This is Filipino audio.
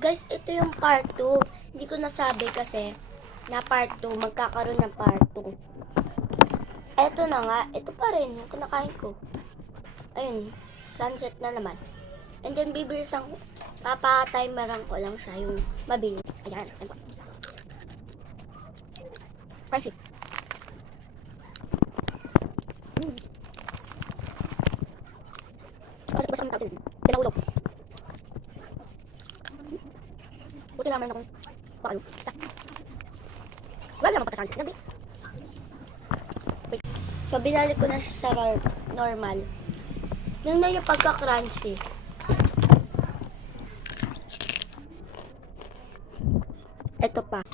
Guys, ito yung part 2. Hindi ko nasabi kasi na part 2, magkakaroon ng part 2. Ito na nga, ito pa rin yung kinakain ko. Ayun, sunset na naman. And then, bibilisan ko, papatimeran ko lang siya yung mabilis. Ayan, ayan po. Friendship. Kasi ba siyang tawag din? Tinahulog. Buti naman akong pakalo. Basta. Wala naman pagkasansin. Gabi. So, binalik ko na siya sa normal. Yung na yung pagka-crunchy. Ito pa.